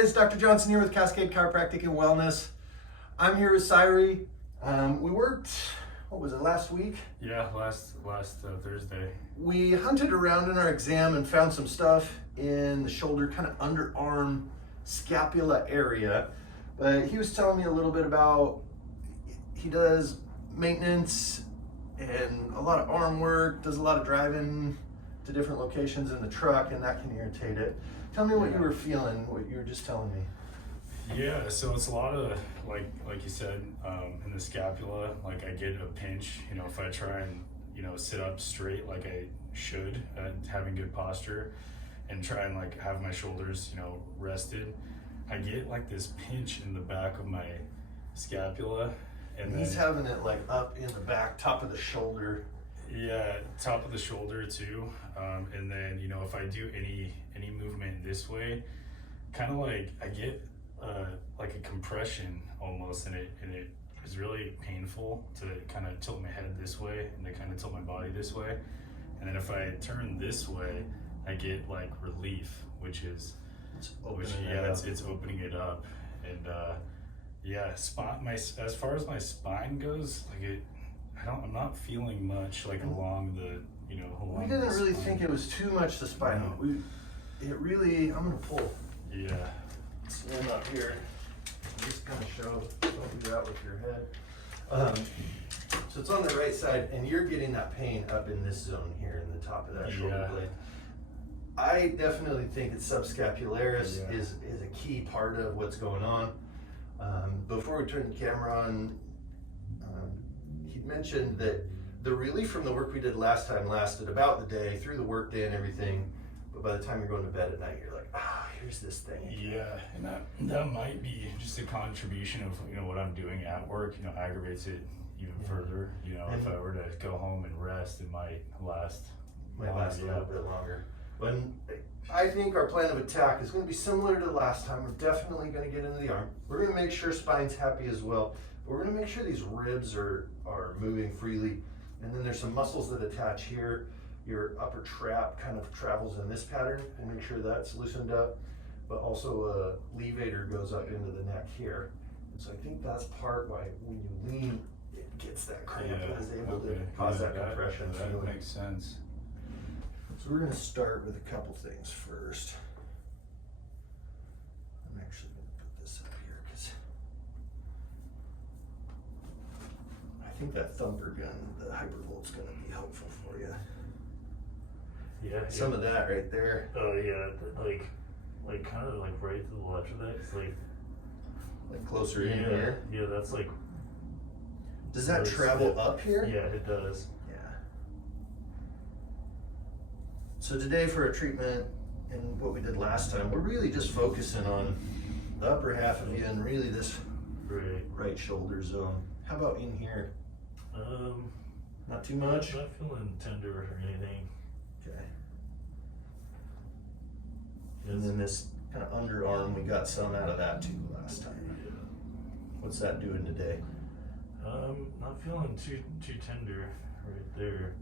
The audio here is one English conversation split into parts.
guys, Dr. Johnson here with Cascade Chiropractic and Wellness. I'm here with Syri. We worked, what was it, last week? Yeah, last Thursday. We hunted around in our exam and found some stuff in the shoulder, kind of underarm scapula area. But he was telling me a little bit about, he does maintenance and a lot of arm work, does a lot of driving to different locations in the truck, and that can irritate it. Tell me what you were feeling, what you were just telling me. Yeah, so it's a lot of, like you said, in the scapula, like I get a pinch, if I try and, sit up straight like I should, having good posture, and try and like have my shoulders, rested. I get like this pinch in the back of my scapula. And he's having it like up in the back, top of the shoulder. Yeah, top of the shoulder too. And then, if I do any movement this way, kind of like I get like a compression almost, and it is really painful to kind of tilt my head this way and to kind of tilt my body this way. And then if I turn this way, I get like relief, which is it's opening it up. And as far as my spine goes, like I'm not feeling much like along the, along we didn't really spine. think it was too much the spine. No. I'm gonna pull. Yeah. Stand up here. Just kind of show, don't do that with your head. So it's on the right side, and you're getting that pain up in this zone here in the top of that shoulder blade. I definitely think that subscapularis is a key part of what's going on. Before we turn the camera on, he mentioned that the relief from the work we did last time lasted about the day, through the work day and everything, but by the time you're going to bed at night, you're like, here's this thing again. Yeah, and that might be just a contribution of what I'm doing at work, aggravates it even further. If I were to go home and rest, it might last a little bit longer. But I think our plan of attack is going to be similar to last time. We're definitely going to get into the arm. We're going to make sure spine's happy as well. But we're going to make sure these ribs are moving freely. And then there's some muscles that attach here. Your upper trap kind of travels in this pattern. We'll make sure that's loosened up. But also a levator goes up into the neck here. And so I think that's part why when you lean, it gets that cramp and is able to cause that compression. That makes sense. So we're going to start with a couple things first. I'm actually going to put this up here because I think that thumper gun, the Hypervolt's going to be helpful for you. Yeah. Some of that right there. Oh yeah, like kind of like right to the left of that. It's like closer in here. Yeah, that's like. Does that travel up here? Yeah, it does. So today for a treatment and what we did last time, we're really just focusing on the upper half of you and really this right shoulder zone. How about in here? Not too much? I'm not feeling tender or anything. Okay. And then this kind of underarm, we got some out of that too last time. Yeah. What's that doing today? Not feeling too tender right there.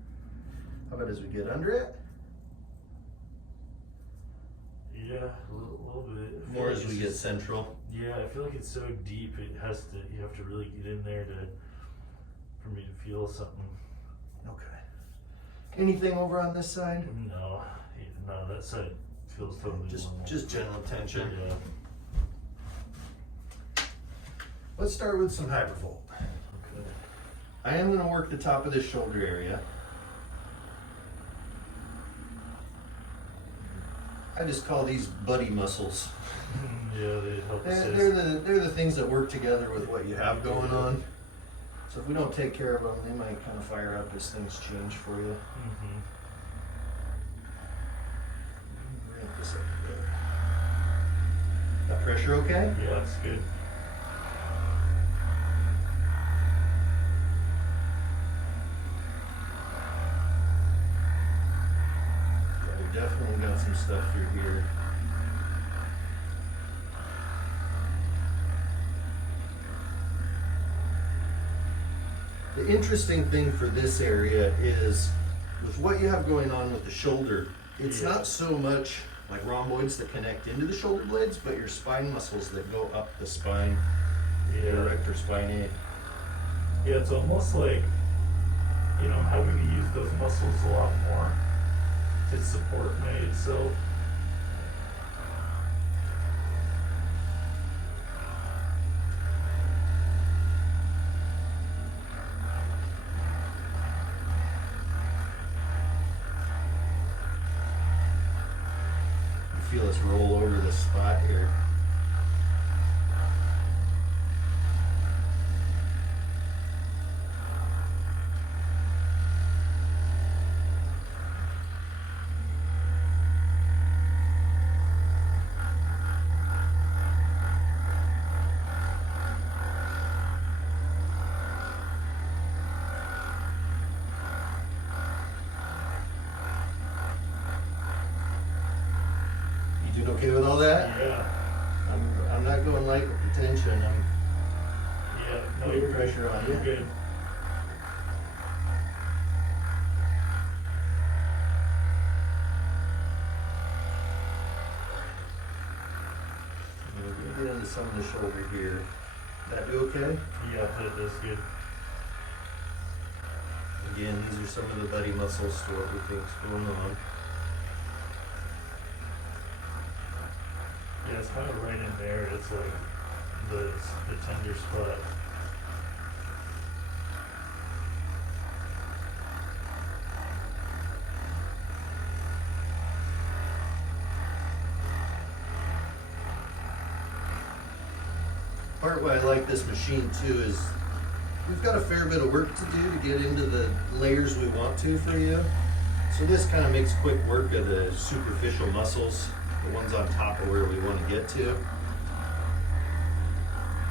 How about as we get under it? Yeah, a little bit. More as we get central. Yeah, I feel like it's so deep. You have to really get in there for me to feel something. Okay. Anything over on this side? No, that side feels totally normal. Just general tension. Yeah. Let's start with some Hypervolt. Okay. I am going to work the top of this shoulder area. I just call these buddy muscles. Yeah, they help assist. They're the things that work together with what you have going on. So if we don't take care of them, they might kind of fire up as things change for you. Mm-hmm. Ramp this up a bit. That pressure okay? Yeah, that's good. Definitely got some stuff through here. The interesting thing for this area is with what you have going on with the shoulder, it's not so much like rhomboids that connect into the shoulder blades, but your spine muscles that go up the spine, Yeah. erector spinae. Yeah, it's almost like, you know, having to use those muscles a lot more to support me itself. Feel us roll over the spot here. You doing okay with all that? Yeah, I'm not going light with the tension. I'm yeah, no, putting you're pressure on You're you. good. We're gonna get into some of the shoulder here. That do okay? Yeah, that's good. Again, these are some of the buddy muscles to what we think's going on. Yeah, it's kind of right in there. It's like the tender spot. Part why I like this machine too is we've got a fair bit of work to do to get into the layers we want to for you. So this kind of makes quick work of the superficial muscles, the ones on top of where we want to get to.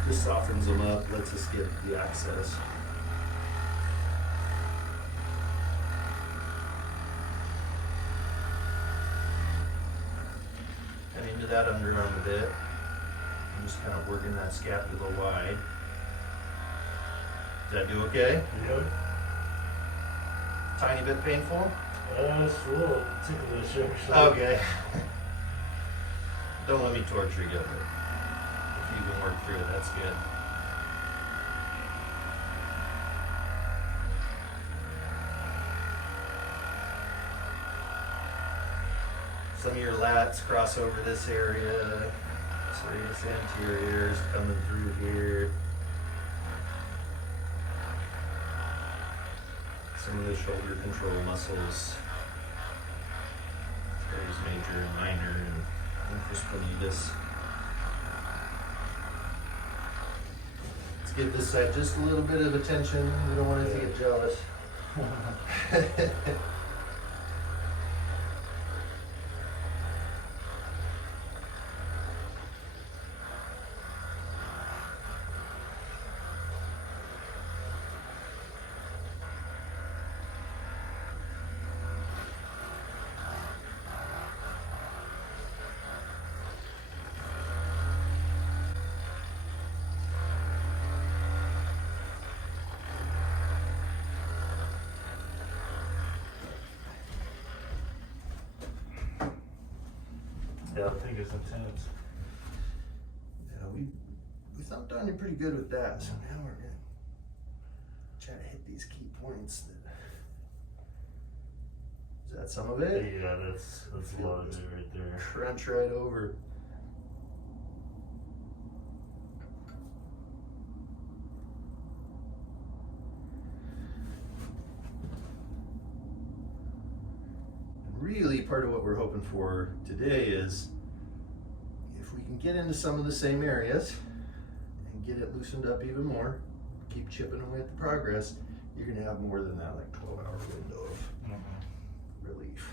Just softens them up, lets us get the access. And into that underarm a bit. I'm just kind of working that scapula wide. Does that do okay? Yep. Tiny bit painful? It's a little ticklish actually. Okay. Don't let me torture you, but if you can work through it, that's good. Some of your lats cross over this area. Serratus anteriors coming through here. Some of the shoulder control muscles. Teres major and minor and infraspinatus. Let's give this side just a little bit of attention. We don't want it to get jealous. Yeah, I think it's intense. Yeah, we thought Don did pretty good with that, so now we're gonna try to hit these key points. Is that some of it? Yeah, that's a lot of it right there. Crunch right over. Really, part of what we're hoping for today is if we can get into some of the same areas and get it loosened up even more, keep chipping away at the progress, you're gonna have more than that like 12-hour window of relief.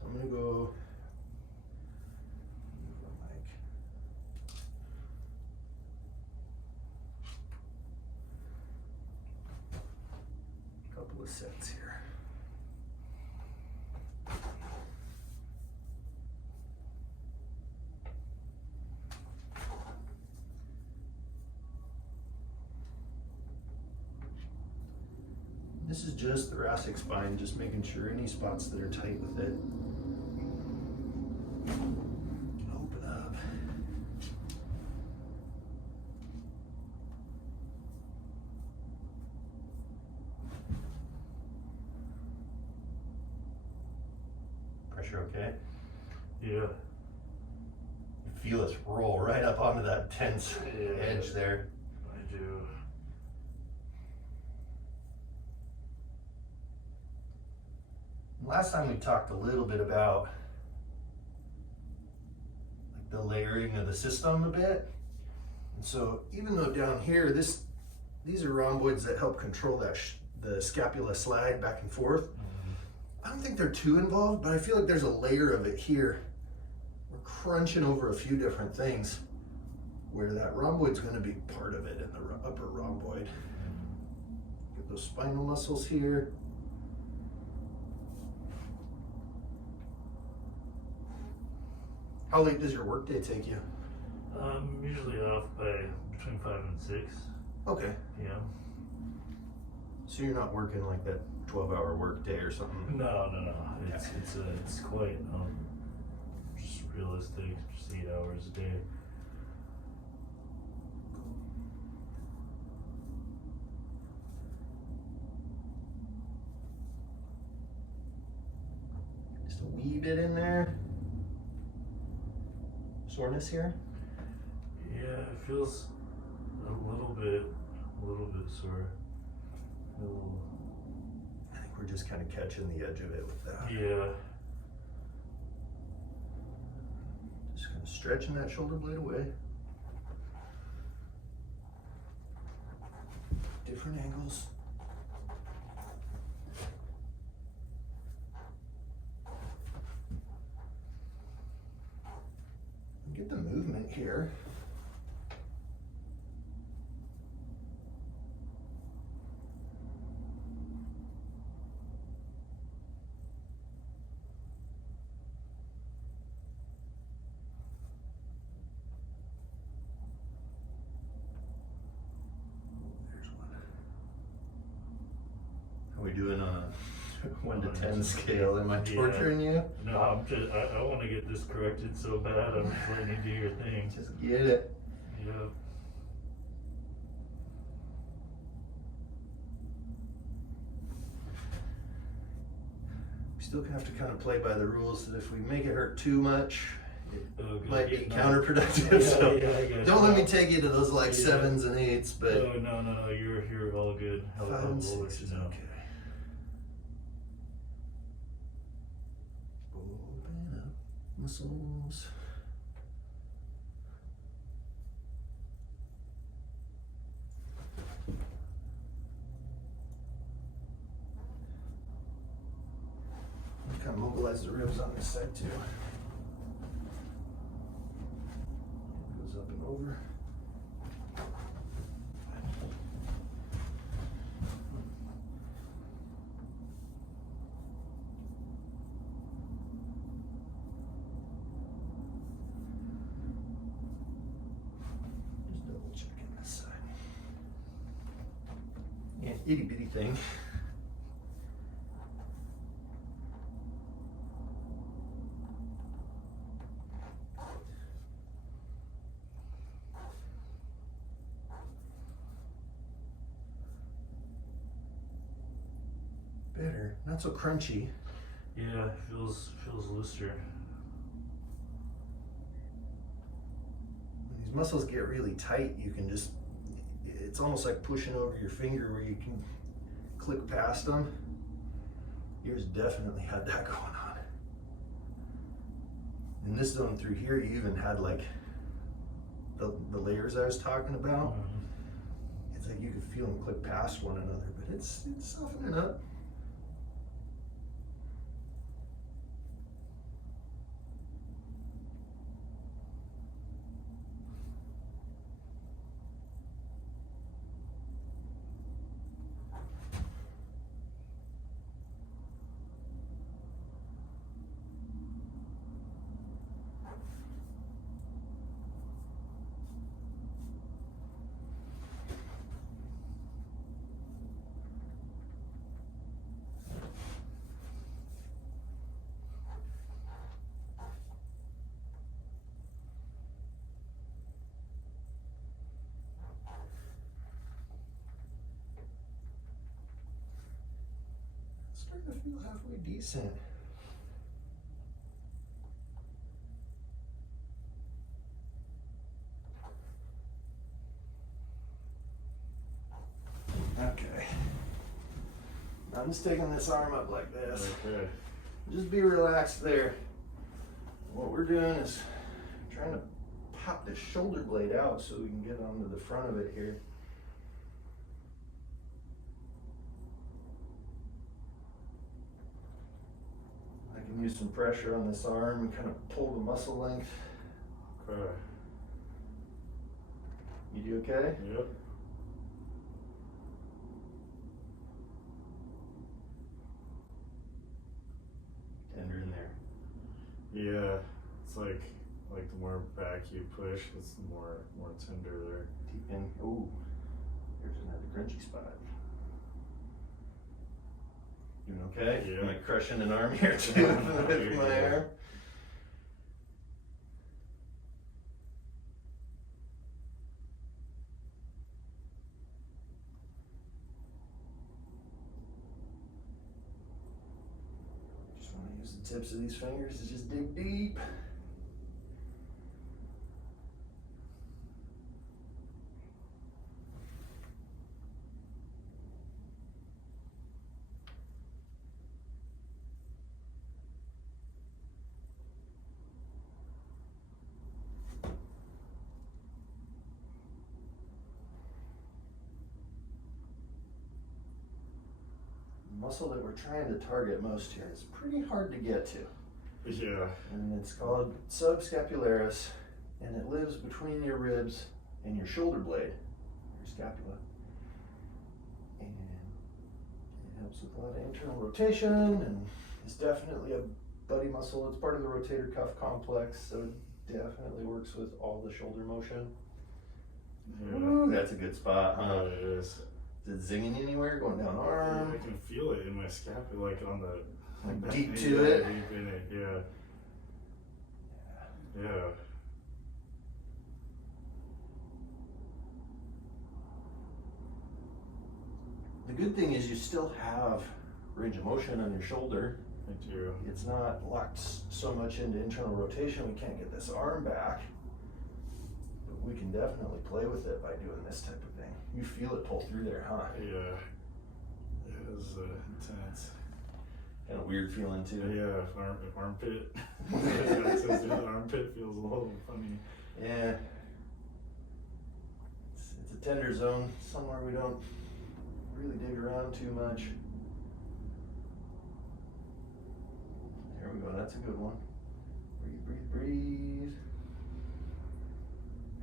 So I'm gonna go move my mic. Couple of sets here. This is just thoracic spine, just making sure any spots that are tight with it. Open up. Pressure okay? Yeah. You feel us roll right up onto that tense edge there. I do. Last time we talked a little bit about like the layering of the system a bit. And so even though down here, these are rhomboids that help control that the scapula slide back and forth. I don't think they're too involved, but I feel like there's a layer of it here. We're crunching over a few different things where that rhomboid's going to be part of it in the upper rhomboid. Get those spinal muscles here. How late does your workday take you? I'm usually off by between 5 and 6. Okay. Yeah. So you're not working like that 12-hour workday or something? No. It's quite just realistic, just 8 hours a day. Just a wee bit in there. Soreness here? Yeah, it feels a little bit sore. I think we're just kind of catching the edge of it with that. Yeah. Just kind of stretching that shoulder blade away. Different angles. Get the movement here. There's one. How are we doing on a 1 to 10 scale? Am I torturing you? No, I want to get this corrected so bad. I'm just letting you do your thing. Just get it. Yeah. We still have to kind of play by the rules that if we make it hurt too much, it might be No. counterproductive. Yeah, So yeah, I guess. don't let me take you to those like Yeah. 7s and 8s, but Oh, no, you're all good. 5 I'll and let 6 you is know. okay. Open up muscles. Kind of mobilize the ribs on this side too. Goes up and over. Just double checking this side. Yeah, itty bitty thing. Better, not so crunchy. Yeah, it feels looser. When these muscles get really tight, you can just, it's almost like pushing over your finger where you can click past them. Yours definitely had that going on. In this zone through here, you even had like the layers I was talking about. It's like you could feel them click past one another, but it's softening up. starting to feel halfway decent. Okay. I'm just taking this arm up like this. Okay. Just be relaxed there. What we're doing is trying to pop this shoulder blade out so we can get onto the front of it here. I can use some pressure on this arm and kind of pull the muscle length. Okay. You do okay? Yep. Tender in there. Yeah, it's like the more back you push, it's the more tender there. Deep in. Ooh, here's another crunchy spot. Doing okay? Yeah. Am I crushing an arm here too with my arm? Just want to use the tips of these fingers to just dig deep. Muscle that we're trying to target most here is pretty hard to get to. Yeah. And it's called subscapularis, and it lives between your ribs and your shoulder blade, your scapula. And it helps with a lot of internal rotation, and it's definitely a buddy muscle. It's part of the rotator cuff complex, so it definitely works with all the shoulder motion. Yeah. Ooh, that's a good spot, huh? It is. Is it zinging anywhere? Going down arm? I can feel it in my scapula, like on the Like deep yeah, to it? Deep in it, yeah. Yeah. The good thing is you still have range of motion on your shoulder. I do. It's not locked so much into internal rotation, we can't get this arm back. But we can definitely play with it by doing this type of thing. You feel it pull through there, huh? Yeah. It was intense. Kind of weird feeling too. Yeah, armpit. The armpit feels a little funny. Yeah. It's a tender zone, somewhere we don't really dig around too much. There we go, that's a good one. Breathe, breathe, breathe.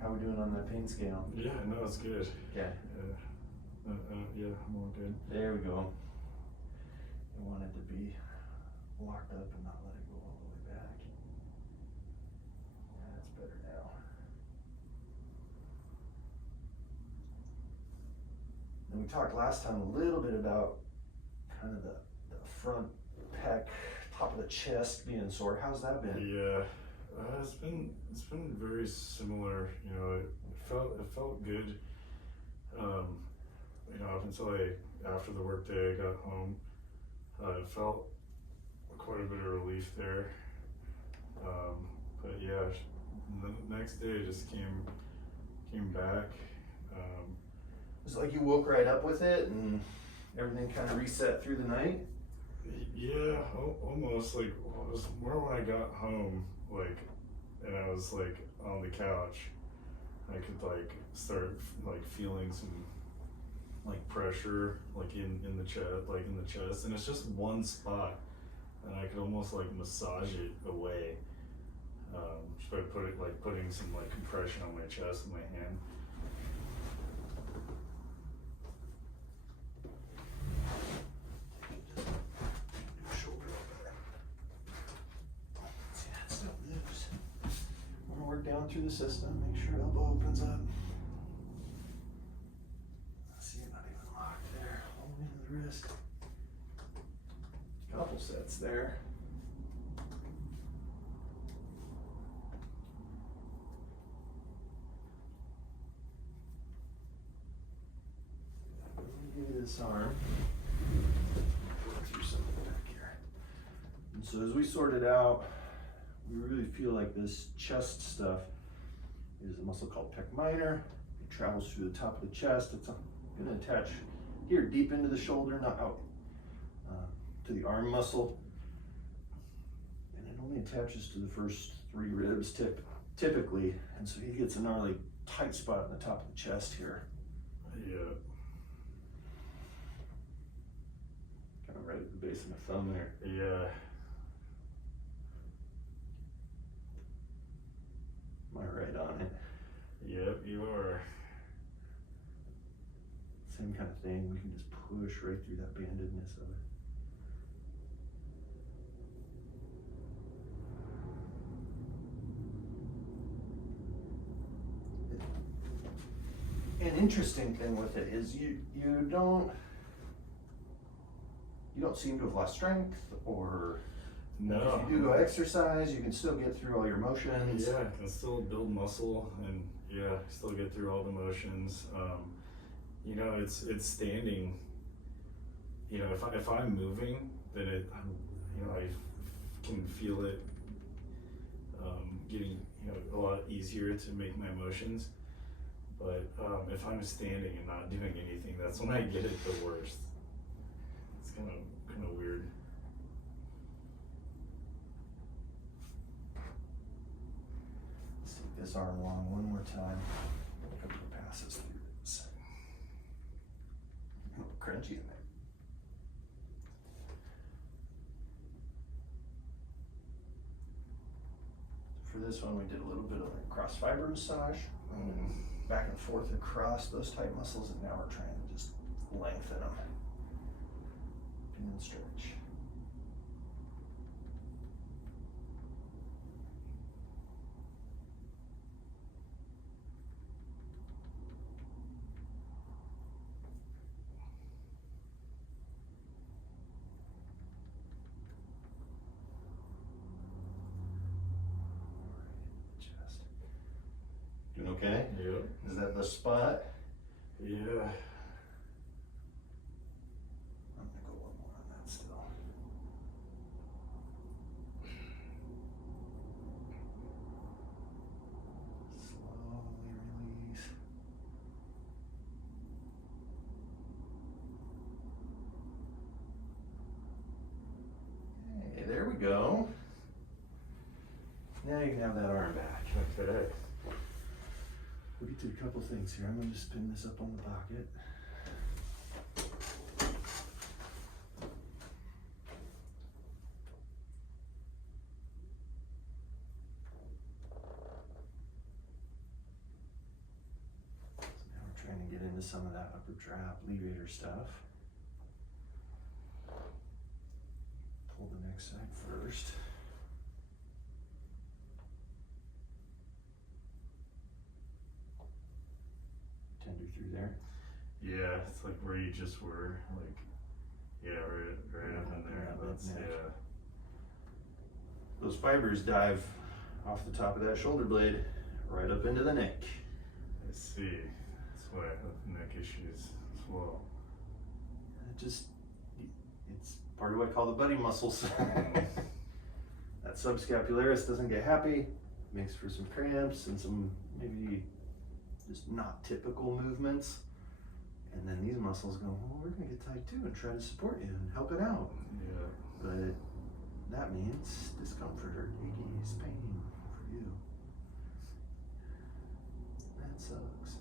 How we doing on that pain scale? Yeah, no, it's good. Okay. Yeah, I'm all good. There we go. I want it to be locked up and not let it go all the way back. Yeah, that's better now. And we talked last time a little bit about kind of the front pec, top of the chest being sore. How's that been? Yeah, it's been very similar. You know, it felt good. You know, up until after the work day, I got home. I felt quite a bit of relief there. But yeah, the next day it just came back. It's like you woke right up with it and everything kind of reset through the night? Yeah, almost. Like, well, it was more when I got home, like, and I was like on the couch, I could like start like feeling some like pressure like in the chest, and it's just one spot, and I could almost like massage it away, just by putting some like compression on my chest and my hand. See that stuff moves. I'm gonna work down through the system, make sure elbow opens up. See, you're not even locked there. Holding into the wrist. Couple sets there. Let me give you this arm. Go through some And so as we sort it out, we really feel like this chest stuff is a muscle called pec minor. It travels through the top of the chest. It's going to attach here deep into the shoulder, not out to the arm muscle. And it only attaches to the first 3 ribs typically. And so he gets a gnarly tight spot in the top of the chest here. Yeah. Kind of right at the base of my thumb there. Yeah. Am I right on it? Yep, you are. Same kind of thing. We can just push right through that bandedness of it. An interesting thing with it is you don't seem to have lost strength, or No. if you do go exercise, you can still get through all your motions. Yeah, I can still build muscle and still get through all the motions. You know, it's standing. You know, if I'm moving, then I can feel it getting a lot easier to make my motions. But if I'm standing and not doing anything, that's when I get it the worst. It's kind of weird. Let's take this arm long one more time. A couple of passes through this. A little crunchy in there. For this one, we did a little bit of a cross fiber massage, back and forth across those tight muscles, and now we're trying to just lengthen them and stretch. Doing okay? Yep. Is that the spot? Yeah. I'm gonna go one more on that still. Slowly release. Okay, there we go. Now you can have that arm back. Okay. We did a couple things here. I'm gonna just pin this up on the pocket. So now we're trying to get into some of that upper trap levator stuff. Pull the next side first. Tender through there. Yeah, it's like where you just were, like, right up in there. That's, yeah. Those fibers dive off the top of that shoulder blade right up into the neck. I see. That's why I have neck issues as well. It's part of what I call the buddy muscles. That subscapularis doesn't get happy, makes for some cramps and some maybe just not typical movements. And then these muscles go, well, we're gonna get tight too and try to support you and help it out. Yeah. But that means discomfort or aches, pain for you. That sucks.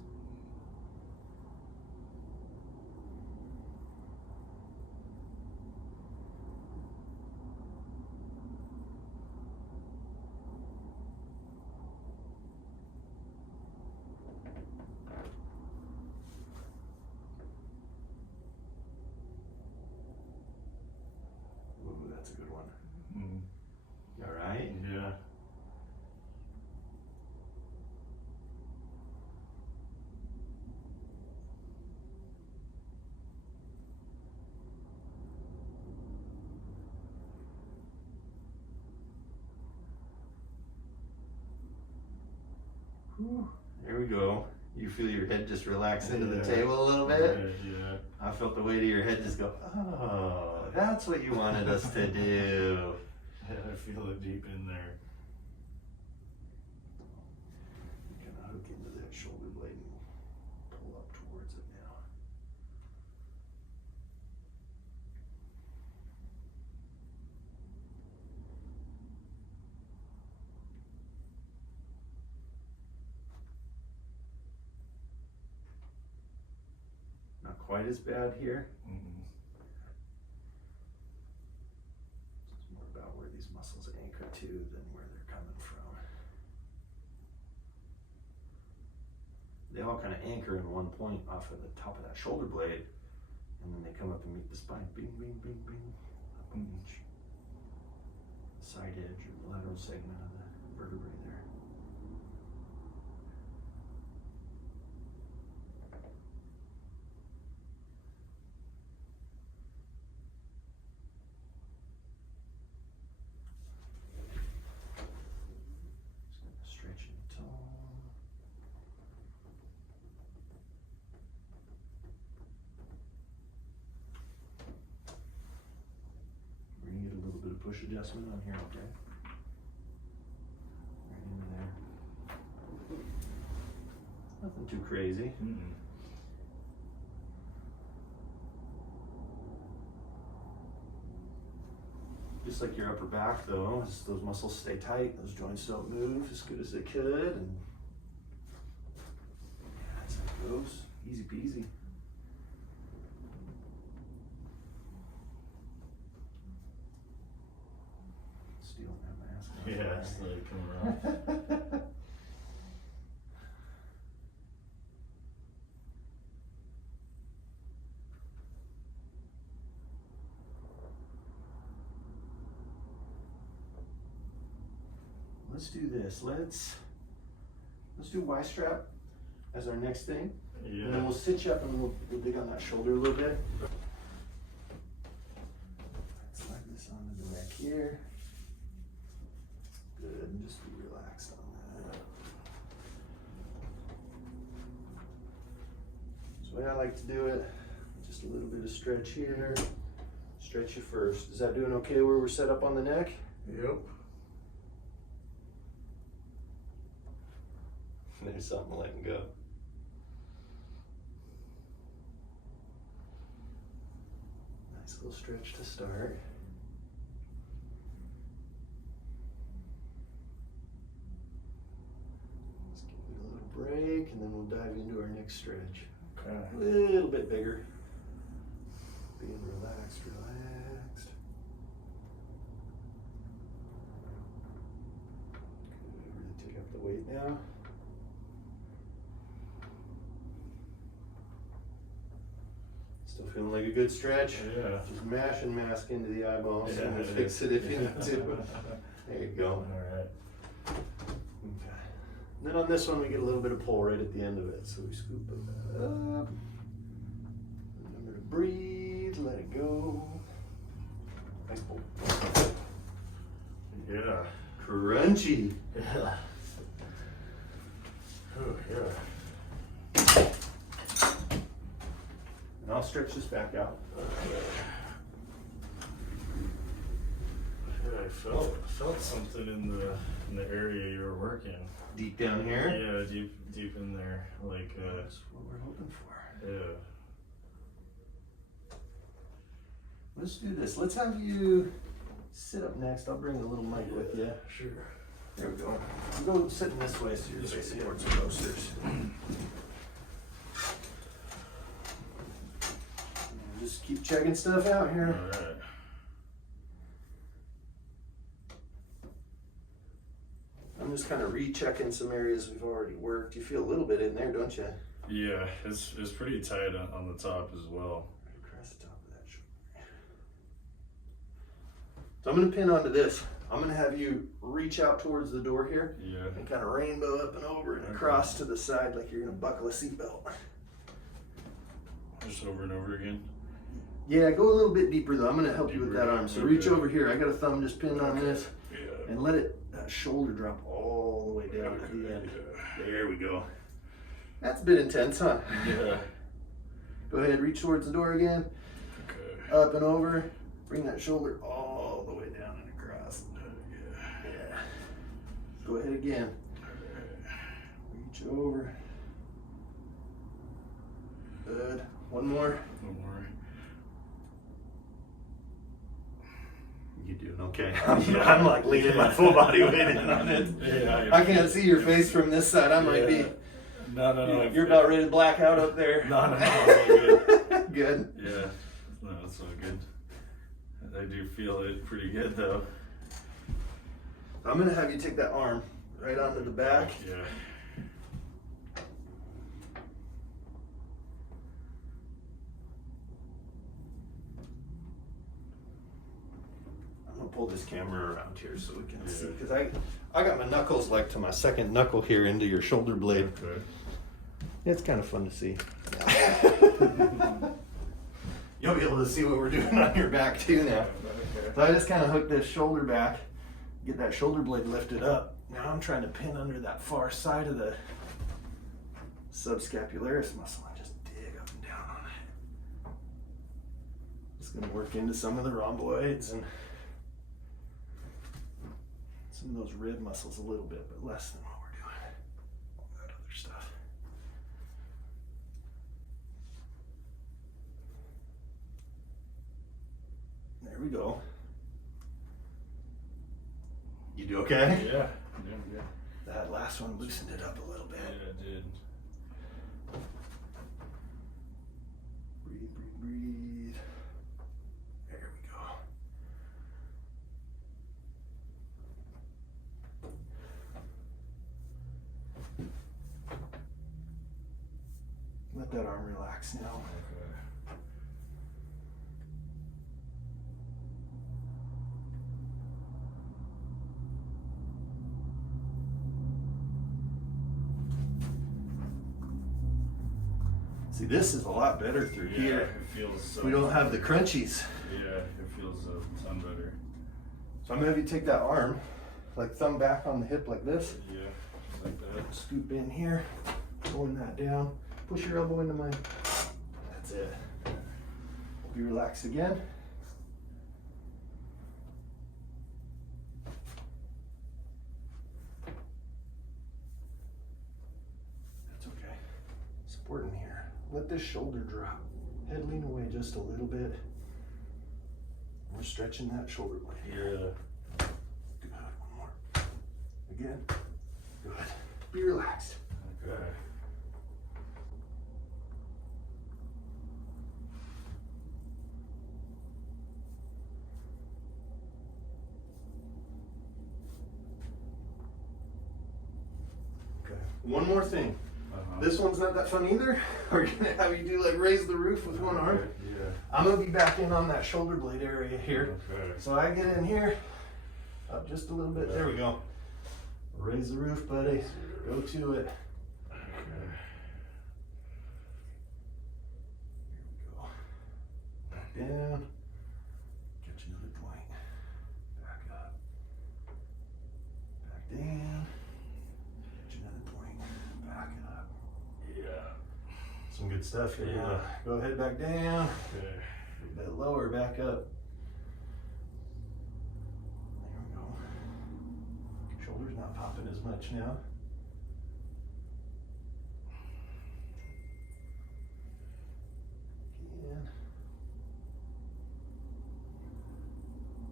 Ooh, that's a good one. Mm. You all right? Yeah. Whew. There we go. You feel your head just relax into the Yeah. table a little bit? Yeah. I felt the weight of your head just go, oh, that's what you wanted us to do. I feel it deep in there. Kind of hook into that shoulder blade and pull up towards it now. Not quite as bad here. It's more about where these muscles anchor to than where they're coming from. They all kind of anchor in one point off of the top of that shoulder blade, and then they come up and meet the spine. Bing, bing, bing, bing. Up on each side edge or the lateral segment of the vertebrae there. Just gonna stretch and tone. We're gonna get a little bit of push adjustment on here, okay? Right into there. Nothing too crazy. Just like your upper back though, as those muscles stay tight, those joints don't move as good as they could, and yeah, that's how it goes. Easy peasy. Stealing that mask. Yeah, it's like coming off. Let's do this. Let's do Ystrap as our next thing. Yeah. And then we'll sit you up and we'll dig on that shoulder a little bit. Slide this onto the neck here. Good, and just be relaxed on that. That's the way I like to do it. Just a little bit of stretch here. Stretch you first. Is that doing okay where we're set up on the neck? Yep. There's something letting go. Nice little stretch to start. Let's give it a little break and then we'll dive into our next stretch. Okay. A little bit bigger. Being relaxed, relaxed. Good, really take up the weight now. Still feeling like a good stretch? Yeah. Just mash and mask into the eyeballs Yeah, and it fix is. it if you need to. There you go. Alright. Okay. Then on this one we get a little bit of pull right at the end of it. So we scoop it up. Remember to breathe, let it go. Nice pull. Yeah. Crunchy. Yeah. Oh, yeah. And I'll stretch this back out. Yeah, I felt something in the area you were working. Deep down here. Yeah, deep in there, like That's what we're hoping for. yeah. Let's do this. Let's have you sit up next. I'll bring a little mic with you. Sure. There we go. Go sitting this way so you're facing towards the posters. Just keep checking stuff out here. All right. I'm just kind of rechecking some areas we've already worked. You feel a little bit in there, don't you? Yeah, it's pretty tight on the top as well. Right across the top of that shoulder. So I'm going to pin onto this. I'm going to have you reach out towards the door here Yeah. and kind of rainbow up and over and across to the side like you're going to buckle a seatbelt. Just over and over again. Yeah, go a little bit deeper though. I'm going to help you with Deeper, that arm. So okay. reach over here. I got a thumb just pinned on this. Yeah. And let that shoulder drop all the way down to the end. There we go. That's a bit intense, huh? Yeah. Go ahead, reach towards the door again. Okay. Up and over. Bring that shoulder all the way down and across. Go ahead again. Reach over. Good. One more. One more. You doing okay? I'm like leaning my full body weight in on it. Yeah, I can't see your face from this side. I might be. No. You're about ready to black out up there. No, I'm all good. Good. Yeah, no, it's all good. I do feel it pretty good though. I'm gonna have you take that arm right onto the back. Yeah. I'm gonna pull this camera around here so we can see, because I got my knuckles like to my second knuckle here into your shoulder blade. Okay. Yeah, it's kind of fun to see. You'll be able to see what we're doing on your back too now. So I just kind of hook this shoulder back, get that shoulder blade lifted up. Now I'm trying to pin under that far side of the subscapularis muscle and just dig up and down on it. It's going to work into some of the rhomboids and some of those rib muscles a little bit, but less than what we're doing. All that other stuff. There we go. You do okay? Yeah. That last one loosened it up a little bit. Yeah, it did. Breathe, breathe, breathe. There we go. Let that arm relax now. Okay. See, this is a lot better through Yeah, here. it feels so We don't have the crunchies. Yeah, it feels a ton better. So I'm gonna have you take that arm, like thumb back on the hip like this. Yeah, just like that. Scoop in here, pulling that down. Push your elbow into mine. That's it. Be relaxed again. That's okay. Supporting here. Let this shoulder drop. Head lean away just a little bit. We're stretching that shoulder blade here. Yeah. Good. One more. Again. Good. Be relaxed. Okay. Okay. One more thing. Uh-huh. This one's not that fun either. We're gonna have you do like raise the roof with one arm. Okay, yeah. I'm gonna be back in on that shoulder blade area here. Okay. So I get in here, up just a little bit. There we go. Raise the roof, buddy. Go to it. Okay. Here we go. Back down. Catch another point. Back up. Back down. Catch another point. Back up. Yeah. Some good stuff here. Yeah. Go ahead, back down. Okay. A bit lower, back up. There we go. Shoulder's not popping as much now. Again.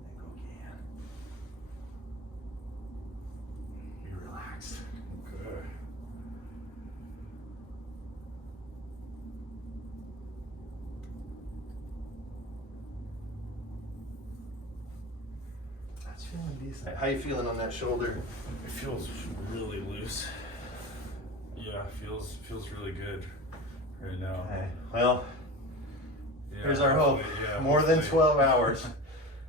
And go again. Be relaxed. Okay. That's feeling decent. How you feeling on that shoulder? It feels really loose. Yeah, feels really good right now. Okay. Well, Yeah, here's our hope. hopefully, yeah, More than hopefully. 12 hours.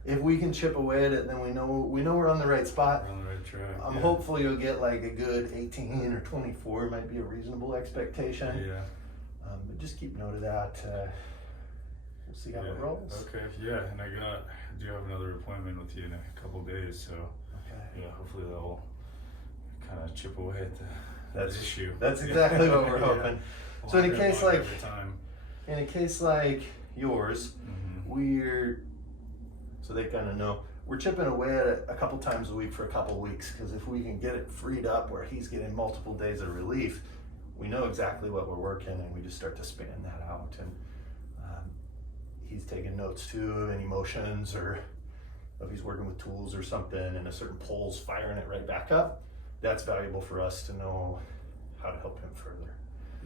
If we can chip away at it, then we know we're on the right spot. We're on the right track. I'm yeah. hopeful you'll get like a good 18 or 24 might be a reasonable expectation. Yeah. But just keep note of that. We'll see how it rolls. Okay, yeah, and I do have another appointment with you in a couple days, so Okay. yeah, hopefully that'll kind of chip away at the issue. That's exactly what we're hoping. Yeah. So in a Longer and case longer like every time. in a case like yours, Mhm. we're so they kind of know we're chipping away at it a couple times a week for a couple weeks, because if we can get it freed up where he's getting multiple days of relief, we know exactly what we're working, and we just start to span that out. And he's taking notes too, any motions, or if he's working with tools or something and a certain pole's firing it right back up. That's valuable for us to know how to help him further.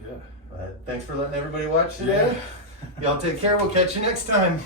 Yeah. But thanks for letting everybody watch today. Y'all take care. We'll catch you next time.